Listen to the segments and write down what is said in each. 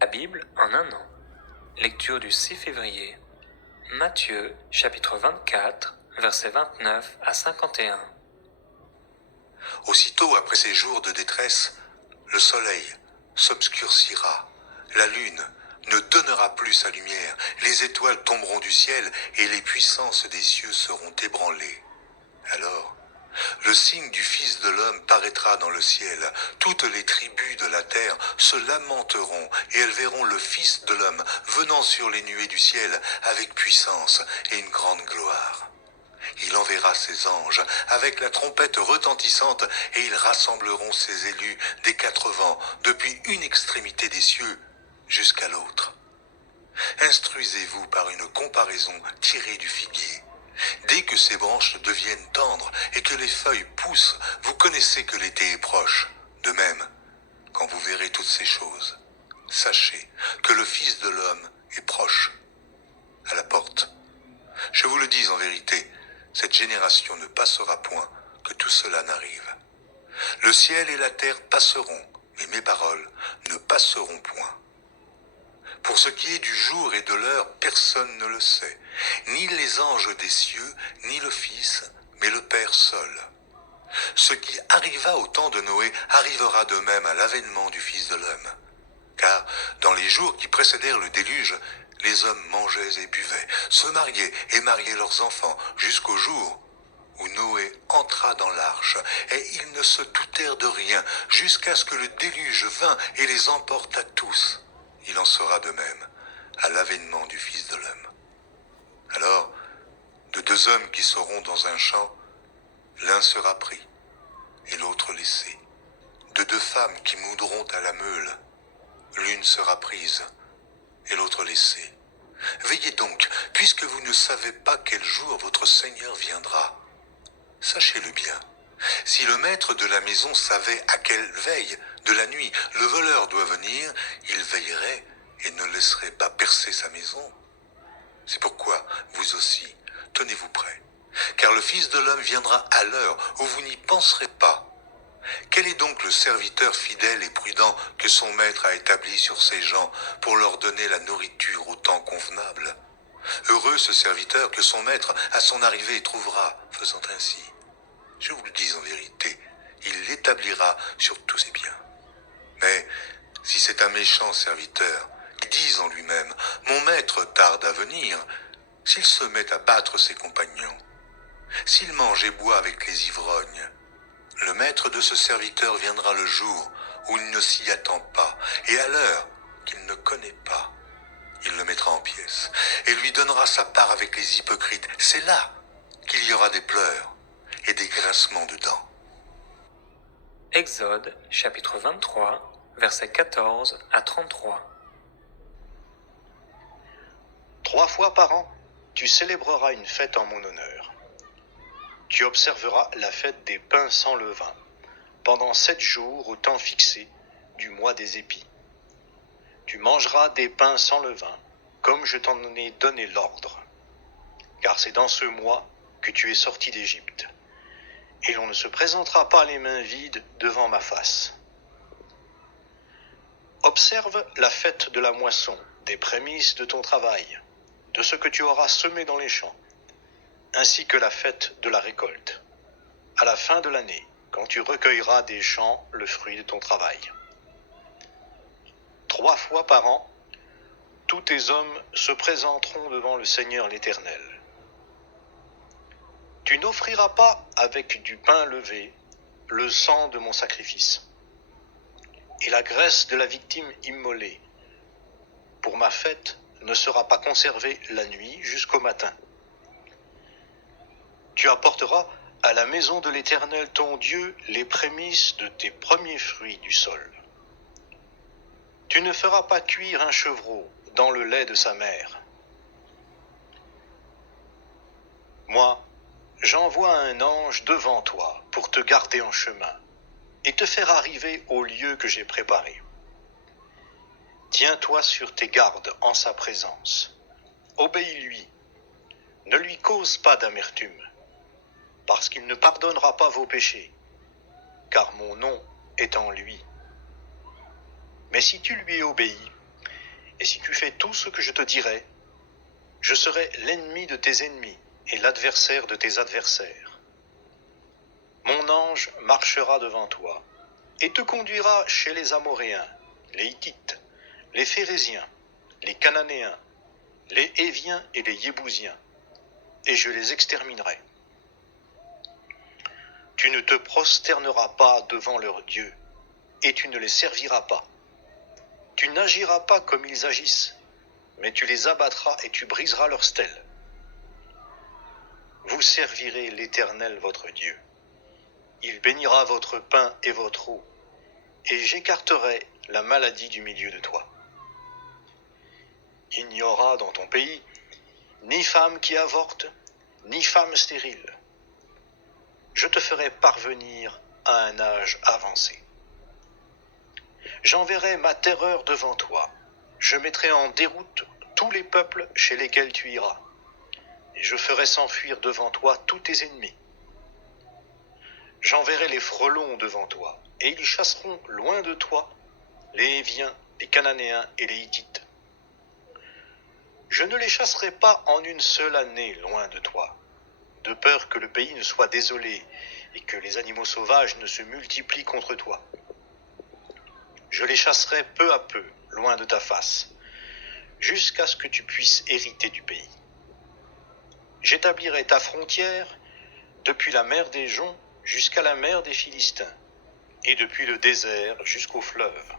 La Bible en un an. Lecture du 6 février. Matthieu, chapitre 24, versets 29 à 51. Aussitôt après ces jours de détresse, le soleil s'obscurcira, la lune ne donnera plus sa lumière, les étoiles tomberont du ciel et les puissances des cieux seront ébranlées. Alors, le signe du Fils de l'homme paraîtra dans le ciel. Toutes les tribus de la terre se lamenteront et elles verront le Fils de l'homme venant sur les nuées du ciel avec puissance et une grande gloire. Il enverra ses anges avec la trompette retentissante et ils rassembleront ses élus des quatre vents depuis une extrémité des cieux jusqu'à l'autre. Instruisez-vous par une comparaison tirée du figuier. Dès que ses branches deviennent tendres et que les feuilles poussent, vous connaissez que l'été est proche. De même, quand vous verrez toutes ces choses, sachez que le Fils de l'homme est proche, à la porte. Je vous le dis en vérité, cette génération ne passera point que tout cela n'arrive. Le ciel et la terre passeront, mais mes paroles ne passeront point. Pour ce qui est du jour et de l'heure, personne ne le sait, ni les anges des cieux, ni le Fils, mais le Père seul. Ce qui arriva au temps de Noé arrivera de même à l'avènement du Fils de l'homme. Car dans les jours qui précédèrent le déluge, les hommes mangeaient et buvaient, se mariaient et mariaient leurs enfants, jusqu'au jour où Noé entra dans l'arche, et ils ne se doutèrent de rien, jusqu'à ce que le déluge vînt et les emporta tous. Il en sera de même à l'avènement du Fils de l'homme. Alors, de deux hommes qui seront dans un champ, l'un sera pris et l'autre laissé. De deux femmes qui moudront à la meule, l'une sera prise et l'autre laissée. Veillez donc, puisque vous ne savez pas quel jour votre Seigneur viendra. Sachez-le bien. Si le maître de la maison savait à quelle veille de la nuit le voleur doit venir, il veillerait et ne laisserait pas percer sa maison. C'est pourquoi, vous aussi, tenez-vous prêts, car le Fils de l'homme viendra à l'heure où vous n'y penserez pas. Quel est donc le serviteur fidèle et prudent que son maître a établi sur ses gens pour leur donner la nourriture au temps convenable? Heureux ce serviteur que son maître à son arrivée trouvera, faisant ainsi. Je vous le dis en vérité, il l'établira sur tous ses biens. Mais si c'est un méchant serviteur qui dit en lui-même « Mon maître tarde à venir », s'il se met à battre ses compagnons, s'il mange et boit avec les ivrognes, le maître de ce serviteur viendra le jour où il ne s'y attend pas, et à l'heure qu'il ne connaît pas. Il le mettra en pièces et lui donnera sa part avec les hypocrites. C'est là qu'il y aura des pleurs et des grincements de dents. Exode, chapitre 23, versets 14 à 33. 3 fois par an, tu célébreras une fête en mon honneur. Tu observeras la fête des pains sans levain, pendant 7 jours au temps fixé du mois des épis. Tu mangeras des pains sans levain, comme je t'en ai donné l'ordre, car c'est dans ce mois que tu es sorti d'Égypte. Et l'on ne se présentera pas les mains vides devant ma face. Observe la fête de la moisson, des prémices de ton travail, de ce que tu auras semé dans les champs, ainsi que la fête de la récolte, à la fin de l'année, quand tu recueilleras des champs le fruit de ton travail. 3 fois par an, tous tes hommes se présenteront devant le Seigneur l'Éternel. Tu n'offriras pas avec du pain levé le sang de mon sacrifice et la graisse de la victime immolée. Pour ma fête ne sera pas conservée la nuit jusqu'au matin. Tu apporteras à la maison de l'Éternel ton Dieu les prémices de tes premiers fruits du sol. Tu ne feras pas cuire un chevreau dans le lait de sa mère. Moi, j'envoie un ange devant toi pour te garder en chemin et te faire arriver au lieu que j'ai préparé. Tiens-toi sur tes gardes en sa présence. Obéis-lui. Ne lui cause pas d'amertume, parce qu'il ne pardonnera pas vos péchés, car mon nom est en lui. Mais si tu lui obéis, et si tu fais tout ce que je te dirai, je serai l'ennemi de tes ennemis et l'adversaire de tes adversaires. Mon ange marchera devant toi et te conduira chez les Amoréens, les Hittites, les Phéréziens, les Cananéens, les Héviens et les Yébousiens, et je les exterminerai. Tu ne te prosterneras pas devant leurs dieux, et tu ne les serviras pas. Tu n'agiras pas comme ils agissent, mais tu les abattras et tu briseras leurs stèles. Vous servirez l'Éternel votre Dieu. Il bénira votre pain et votre eau, et j'écarterai la maladie du milieu de toi. Il n'y aura dans ton pays ni femme qui avorte, ni femme stérile. Je te ferai parvenir à un âge avancé. J'enverrai ma terreur devant toi. Je mettrai en déroute tous les peuples chez lesquels tu iras. Et je ferai s'enfuir devant toi tous tes ennemis. J'enverrai les frelons devant toi, et ils chasseront loin de toi les Héviens, les Cananéens et les Hittites. Je ne les chasserai pas en une seule année loin de toi, de peur que le pays ne soit désolé et que les animaux sauvages ne se multiplient contre toi. Je les chasserai peu à peu, loin de ta face, jusqu'à ce que tu puisses hériter du pays. J'établirai ta frontière depuis la mer des Joncs jusqu'à la mer des Philistins, et depuis le désert jusqu'au fleuve.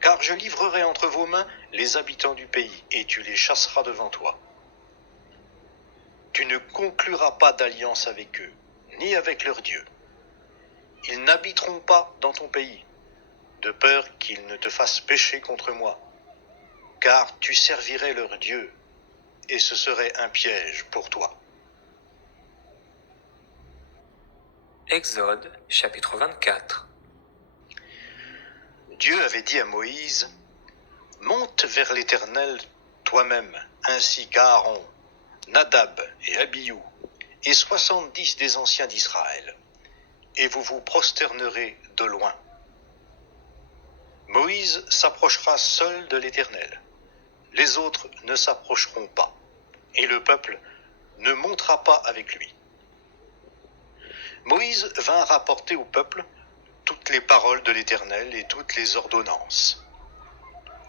Car je livrerai entre vos mains les habitants du pays, et tu les chasseras devant toi. Tu ne concluras pas d'alliance avec eux, ni avec leurs dieux. Ils n'habiteront pas dans ton pays, de peur qu'ils ne te fassent pécher contre moi, car tu servirais leurs dieux, et ce serait un piège pour toi. Exode chapitre 24. Dieu avait dit à Moïse, « Monte vers l'Éternel toi-même, ainsi qu'Aaron, Nadab et Abihu, et 70 des anciens d'Israël, et vous vous prosternerez de loin. Moïse s'approchera seul de l'Éternel, les autres ne s'approcheront pas, et le peuple ne montera pas avec lui. » Moïse vint rapporter au peuple toutes les paroles de l'Éternel et toutes les ordonnances.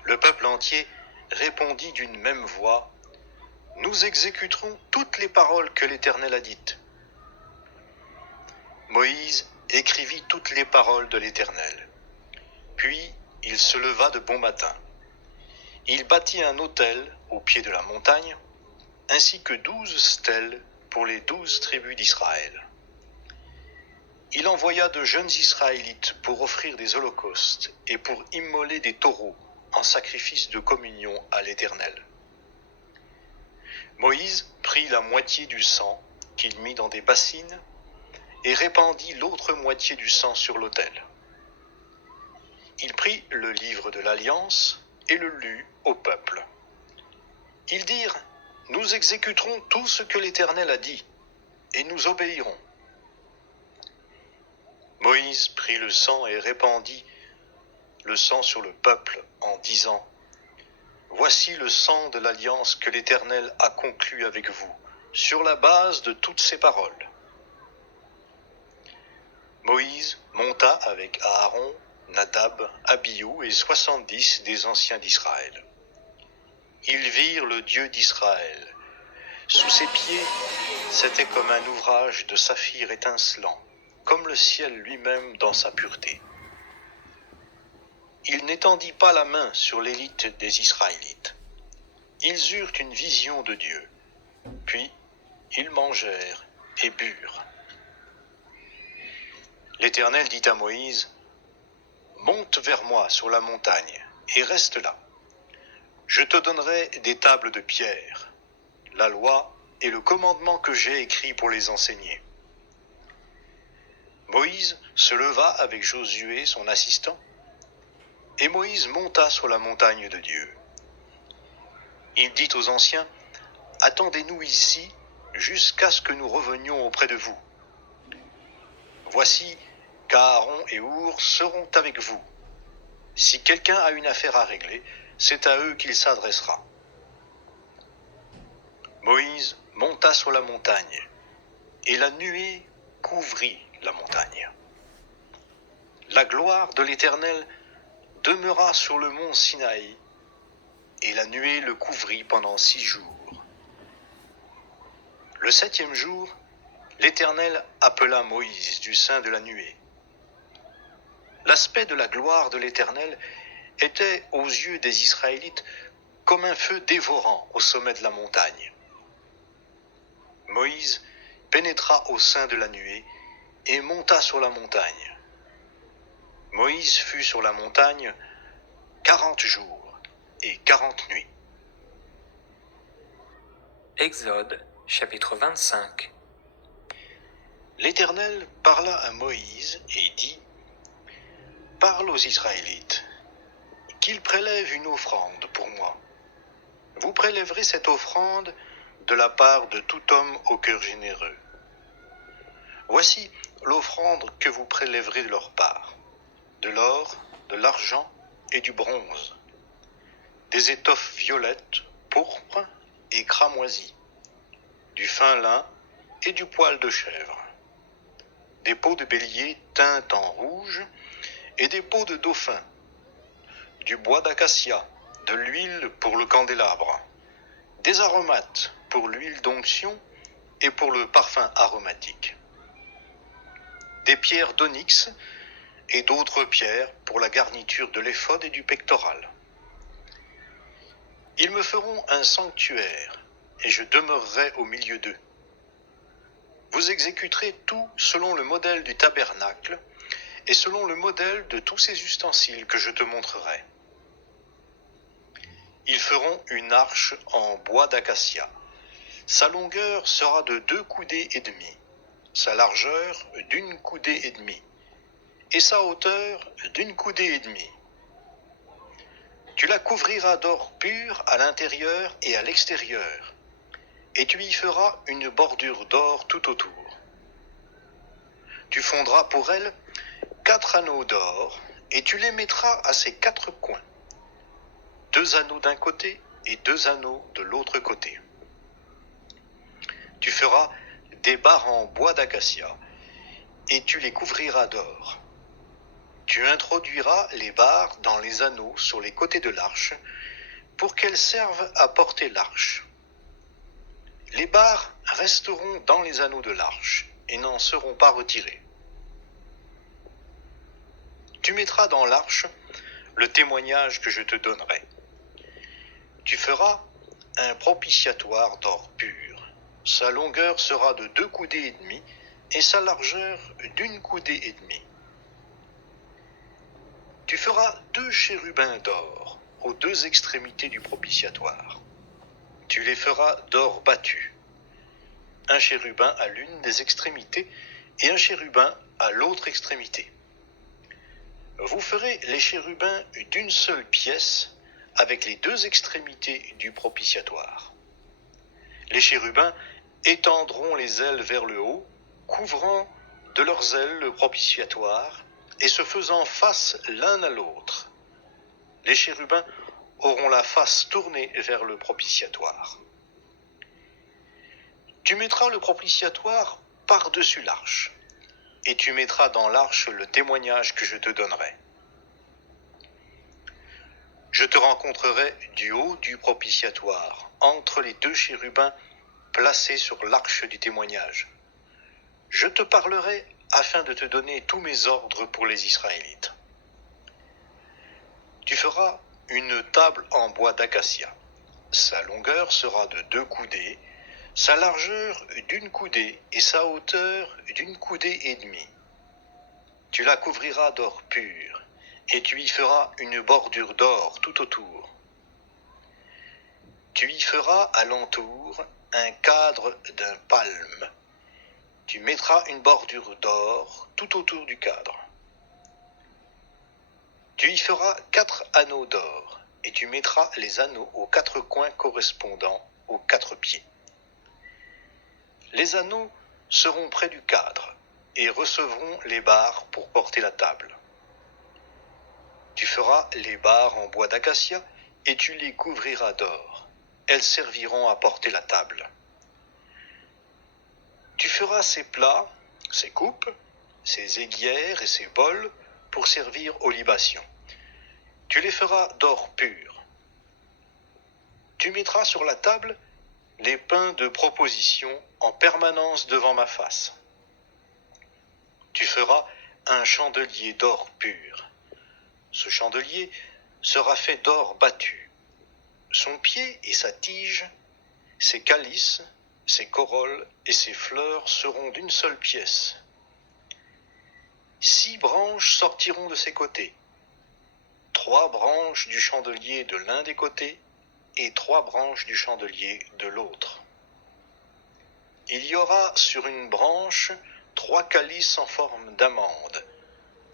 Le peuple entier répondit d'une même voix, « Nous exécuterons toutes les paroles que l'Éternel a dites. » Moïse écrivit toutes les paroles de l'Éternel. Puis il se leva de bon matin. Il bâtit un autel au pied de la montagne, ainsi que 12 stèles pour les 12 tribus d'Israël. Il envoya de jeunes Israélites pour offrir des holocaustes et pour immoler des taureaux en sacrifice de communion à l'Éternel. Moïse prit la moitié du sang qu'il mit dans des bassines et répandit l'autre moitié du sang sur l'autel. Il prit le livre de l'Alliance et le lut au peuple. Ils dirent, « Nous exécuterons tout ce que l'Éternel a dit, et nous obéirons. » Moïse prit le sang et répandit le sang sur le peuple en disant, « Voici le sang de l'alliance que l'Éternel a conclue avec vous, sur la base de toutes ces paroles. » Moïse monta avec Aaron, Nadab, Abihu et 70 des anciens d'Israël. Ils virent le Dieu d'Israël. Sous ses pieds, c'était comme un ouvrage de saphir étincelant, comme le ciel lui-même dans sa pureté. Il n'étendit pas la main sur l'élite des Israélites. Ils eurent une vision de Dieu. Puis, ils mangèrent et burent. L'Éternel dit à Moïse, « Monte vers moi sur la montagne et reste là. Je te donnerai des tables de pierre, la loi et le commandement que j'ai écrit pour les enseigner. » Moïse se leva avec Josué, son assistant, et Moïse monta sur la montagne de Dieu. Il dit aux anciens, « Attendez-nous ici jusqu'à ce que nous revenions auprès de vous. Voici qu'Aaron et Our seront avec vous. Si quelqu'un a une affaire à régler, c'est à eux qu'il s'adressera. Moïse monta sur la montagne, et la nuée couvrit la montagne. La gloire de l'Éternel demeura sur le mont Sinaï, et la nuée le couvrit pendant 6 jours. Le 7e jour, l'Éternel appela Moïse du sein de la nuée. L'aspect de la gloire de l'Éternel était aux yeux des Israélites comme un feu dévorant au sommet de la montagne. Moïse pénétra au sein de la nuée et monta sur la montagne. Moïse fut sur la montagne 40 jours et 40 nuits. Exode, chapitre 25. L'Éternel parla à Moïse et dit : « Parle aux Israélites, qu'ils prélèvent une offrande pour moi. Vous prélèverez cette offrande de la part de tout homme au cœur généreux. Voici l'offrande que vous prélèverez de leur part : de l'or, de l'argent et du bronze, des étoffes violettes, pourpres et cramoisies, du fin lin et du poil de chèvre, des peaux de bélier teintes en rouge et des peaux de dauphin, du bois d'acacia, de l'huile pour le candélabre, des aromates pour l'huile d'onction et pour le parfum aromatique, des pierres d'onyx et d'autres pierres pour la garniture de l'éphod et du pectoral. Ils me feront un sanctuaire, et je demeurerai au milieu d'eux. Vous exécuterez tout selon le modèle du tabernacle et selon le modèle de tous ces ustensiles que je te montrerai. Ils feront une arche en bois d'acacia. Sa longueur sera de 2 coudées et demie, sa largeur d'1 coudée et demie, et sa hauteur d'1 coudée et demie. Tu la couvriras d'or pur à l'intérieur et à l'extérieur, et tu y feras une bordure d'or tout autour. Tu fondras pour elle 4 anneaux d'or, et tu les mettras à ses 4 coins, 2 anneaux d'un côté et 2 anneaux de l'autre côté. Tu feras des barres en bois d'acacia, et tu les couvriras d'or. Tu introduiras les barres dans les anneaux sur les côtés de l'arche, pour qu'elles servent à porter l'arche. Les barres resteront dans les anneaux de l'arche, et n'en seront pas retirées. Tu mettras dans l'arche le témoignage que je te donnerai. Tu feras un propitiatoire d'or pur. Sa longueur sera de 2 coudées et demie, et sa largeur d'1 coudée et demie. Tu feras 2 chérubins d'or aux 2 extrémités du propitiatoire. Tu les feras d'or battu, un chérubin à l'une des extrémités et un chérubin à l'autre extrémité. Vous ferez les chérubins d'une seule pièce avec les 2 extrémités du propitiatoire. Les chérubins étendront les ailes vers le haut, couvrant de leurs ailes le propitiatoire et se faisant face l'un à l'autre. Les chérubins auront la face tournée vers le propitiatoire. Tu mettras le propitiatoire par-dessus l'arche, et tu mettras dans l'arche le témoignage que je te donnerai. Je te rencontrerai du haut du propitiatoire, entre les 2 chérubins placés sur l'arche du témoignage. Je te parlerai afin de te donner tous mes ordres pour les Israélites. Tu feras une table en bois d'acacia. Sa longueur sera de 2 coudées, sa largeur d'1 coudée et sa hauteur d'1 coudée et demie. Tu la couvriras d'or pur, et tu y feras une bordure d'or tout autour. Tu y feras alentour un cadre d'un palme. Tu mettras une bordure d'or tout autour du cadre. Tu y feras 4 anneaux d'or, et tu mettras les anneaux aux 4 coins correspondant aux 4 pieds. Les anneaux seront près du cadre, et recevront les barres pour porter la table. Tu feras les barres en bois d'acacia, et tu les couvriras d'or. Elles serviront à porter la table. Tu feras ses plats, ses coupes, ses aiguières et ses bols pour servir aux libations. Tu les feras d'or pur. Tu mettras sur la table les pains de proposition en permanence devant ma face. Tu feras un chandelier d'or pur. Ce chandelier sera fait d'or battu. Son pied et sa tige, ses calices, ses corolles et ses fleurs seront d'une seule pièce. 6 branches sortiront de ses côtés. 3 branches du chandelier de l'un des côtés et 3 branches du chandelier de l'autre. Il y aura sur une branche 3 calices en forme d'amande,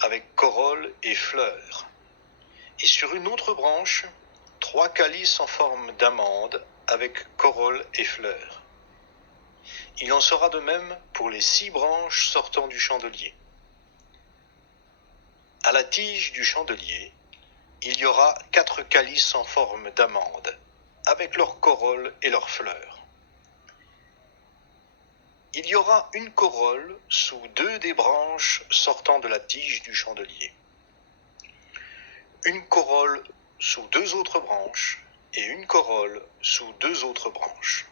avec corolle et fleurs. Et sur une autre branche, 3 calices en forme d'amande, avec corolle et fleurs. Il en sera de même pour les 6 branches sortant du chandelier. À la tige du chandelier, il y aura 4 calices en forme d'amande, avec leurs corolles et leurs fleurs. Il y aura une corolle sous 2 des branches sortant de la tige du chandelier. Une corolle sous 2 autres branches et une corolle sous 2 autres branches.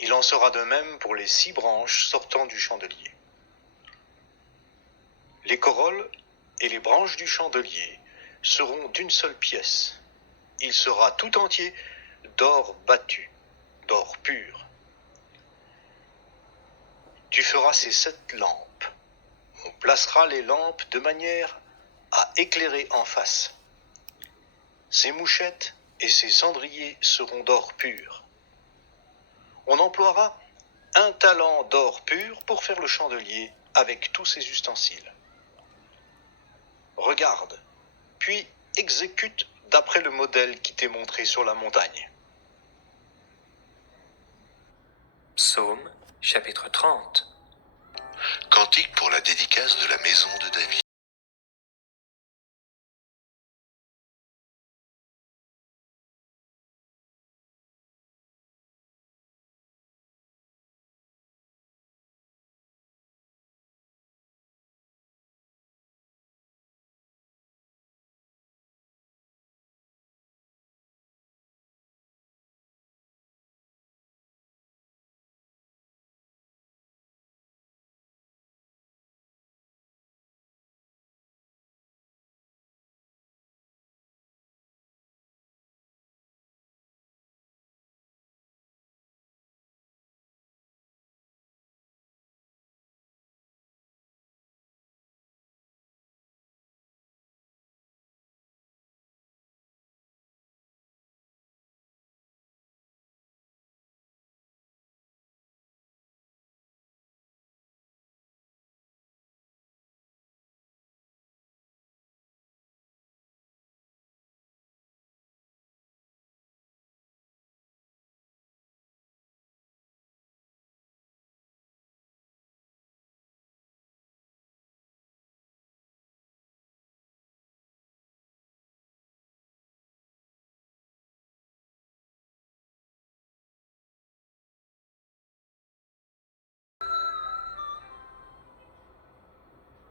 Il en sera de même pour les 6 branches sortant du chandelier. Les corolles et les branches du chandelier seront d'une seule pièce. Il sera tout entier d'or battu, d'or pur. Tu feras ces 7 lampes. On placera les lampes de manière à éclairer en face. Ces mouchettes et ces cendriers seront d'or pur. On emploiera 1 talent d'or pur pour faire le chandelier avec tous ses ustensiles. Regarde, puis exécute d'après le modèle qui t'est montré sur la montagne. Psaume, chapitre 30. Cantique pour la dédicace de la maison de David.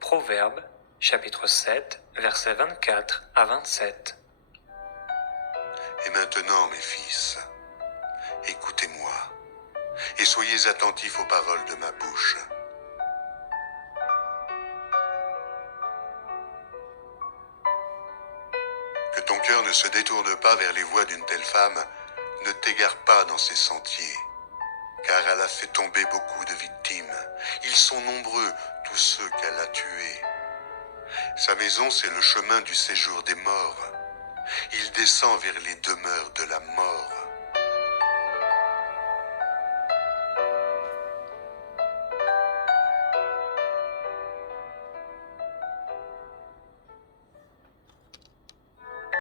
Proverbe, chapitre 7, versets 24 à 27. Et maintenant, mes fils, écoutez-moi, et soyez attentifs aux paroles de ma bouche. Que ton cœur ne se détourne pas vers les voies d'une telle femme, ne t'égare pas dans ses sentiers, car elle a fait tomber beaucoup de victimes. Ils sont nombreux, tous ceux qu'elle a tués. Sa maison, c'est le chemin du séjour des morts. Il descend vers les demeures de la mort.